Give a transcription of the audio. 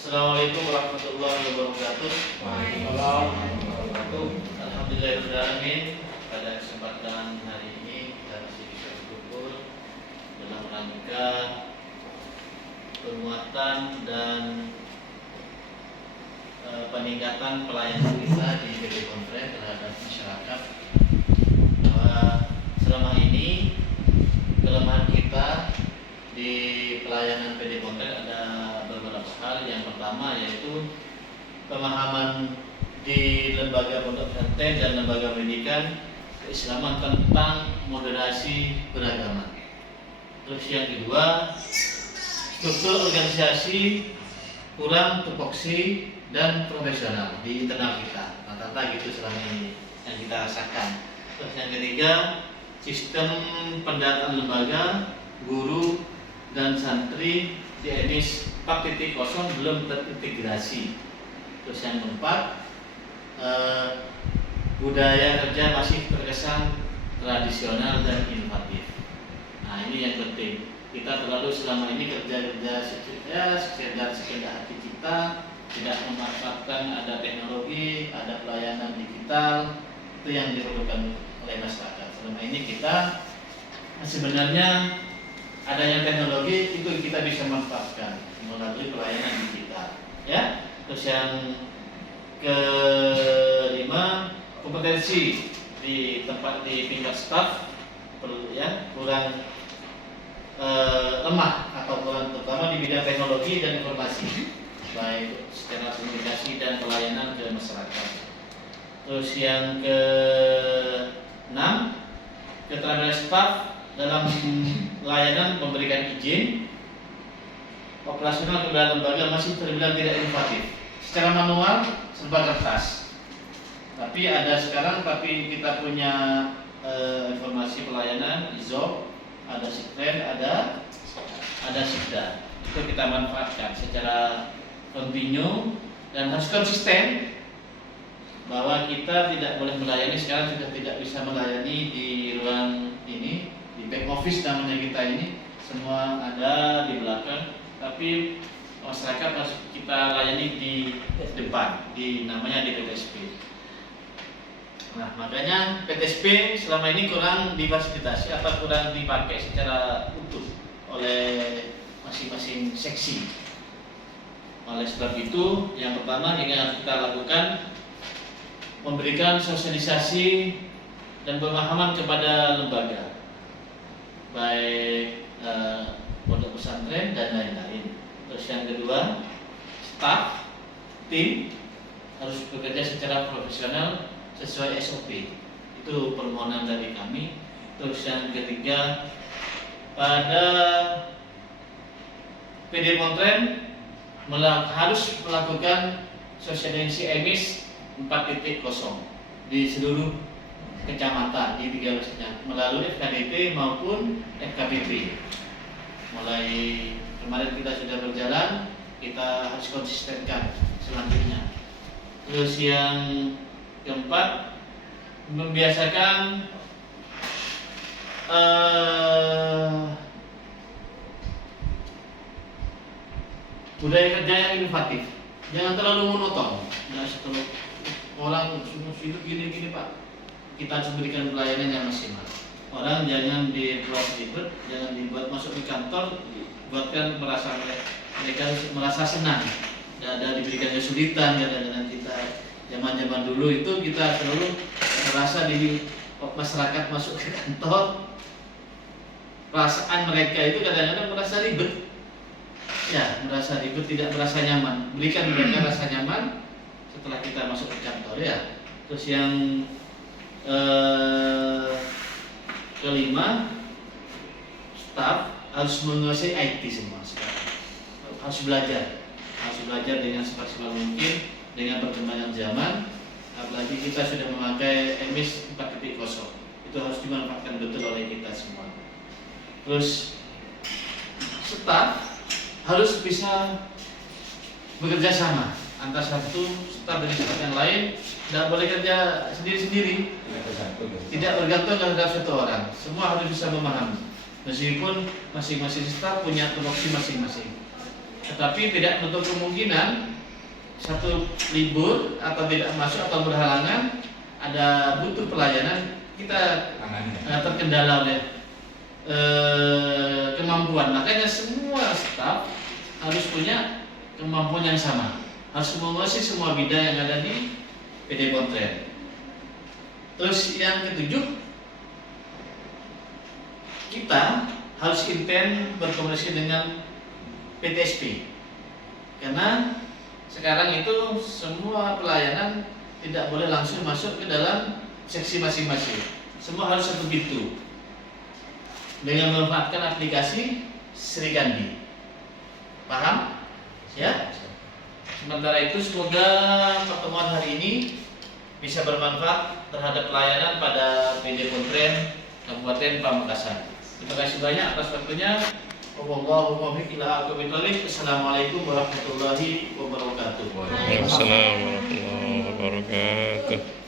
Assalamualaikum warahmatullahi wabarakatuh. Waalaikumsalam warahmatullahi wabarakatuh. Alhamdulillahirrahmanirrahim. Pada kesempatan hari ini kita masih bisa berkumpul dalam rangka penguatan dan peningkatan pelayanan kita di PD Kontren terhadap masyarakat. Bahwa selama ini kelemahan kita di pelayanan PD Kontren ada beberapa hal. Yang pertama yaitu pemahaman di lembaga pondok pesantren dan lembaga pendidikan keislaman tentang moderasi beragama. Terus yang kedua, struktur organisasi kurang tupoksi dan profesional di internal kita. Rata-rata gitu selama ini yang kita rasakan. Terus yang ketiga, sistem pendataan lembaga, guru dan santri di ENIS 4.0 belum terintegrasi. Terus yang keempat, budaya kerja masih terkesan tradisional dan inovatif. Nah, ini yang penting. Kita terlalu selama ini kerja sekedar hati kita, tidak memanfaatkan ada teknologi, ada pelayanan digital, itu yang diperlukan oleh masyarakat. Selama ini kita sebenarnya adanya teknologi itu kita bisa manfaatkan melalui pelayanan digital, ya. Terus yang kelima, kompetensi di tingkat staf kurang lemah atau kurang, terutama di bidang teknologi dan informasi, baik secara komunikasi dan pelayanan ke masyarakat. Terus yang keenam, keterampilan staf dalam layanan memberikan izin operasional kepada lembaga masih terbilang tidak inovatif. Secara manual serba kertas. Tapi kita punya informasi pelayanan ISO, ada Sikren, ada Sikda. Itu kita manfaatkan secara kontinu dan harus konsisten bahwa kita tidak boleh melayani, sekarang sudah tidak bisa melayani di ruang ini, di back office namanya kita ini, semua ada di belakang, tapi masyarakat harus kita layani di depan, namanya di PTSP. Nah, makanya PTSP selama ini kurang difasilitasi atau kurang dipakai secara utuh oleh masing-masing seksi. Oleh sebab itu, yang pertama yang harus kita lakukan, memberikan sosialisasi dan pemahaman kepada lembaga, baik pondok pesantren dan lain-lain. Terus yang kedua, staf, tim harus bekerja secara profesional sesuai SOP. Itu permohonan dari kami. Terus yang ketiga, pada PD Kontren harus melakukan sosialisasi EMIS 4.0 di seluruh kecamatan di 13 kecamatan melalui FKDP maupun FKBP. Mulai kemarin kita sudah berjalan, kita harus konsistenkan selanjutnya. Terus yang keempat, membiasakan budaya kerja yang inovatif. Jangan terlalu monoton. Nah, setelah orang hidup gini-gini Pak, kita harus berikan pelayanan yang maksimal. Orang jangan dibuat ribet, jangan dibuat masuk di kantor, buatkan mereka merasa senang. Dan ada diberikan kesulitan, kadang-kadang kita zaman dulu itu kita selalu merasa di masyarakat masuk ke kantor, perasaan mereka itu kadang-kadang merasa ribet. Ya, merasa ribet, tidak merasa nyaman. Berikan mereka rasa nyaman setelah kita masuk ke kantor, ya. Terus yang kelima, staf harus menguasai IT semua sekarang. Harus belajar dengan semaksimal mungkin dengan perkembangan zaman. Apalagi kita sudah memakai EMIS 4.0, itu harus dimanfaatkan betul oleh kita semua. Terus staf harus bisa bekerja sama antara satu staf dengan staf yang lain, tidak boleh kerja sendiri-sendiri, tidak bergantung terhadap satu orang. Semua harus bisa memahami, meskipun masing-masing staf punya tupoksi masing-masing. Tetapi tidak menutup kemungkinan satu libur atau tidak masuk atau berhalangan ada butuh pelayanan kita terkendala oleh kemampuan. Makanya semua staf harus punya kemampuan yang sama, harus menguasai semua bidang yang ada di PD Pontren. Terus yang ketujuh, kita harus intens berkomunikasi dengan PTSP, karena sekarang itu semua pelayanan tidak boleh langsung masuk ke dalam seksi masing-masing. Semua harus satu pintu dengan memanfaatkan aplikasi Srikandi. Paham? Ya. Sementara itu semoga pertemuan hari ini bisa bermanfaat terhadap pelayanan pada PD Pontren Kabupaten Pamekasan. Terima kasih banyak atas waktunya. Assalamualaikum warahmatullahi wabarakatuh. Waalaikumsalam warahmatullahi wabarakatuh.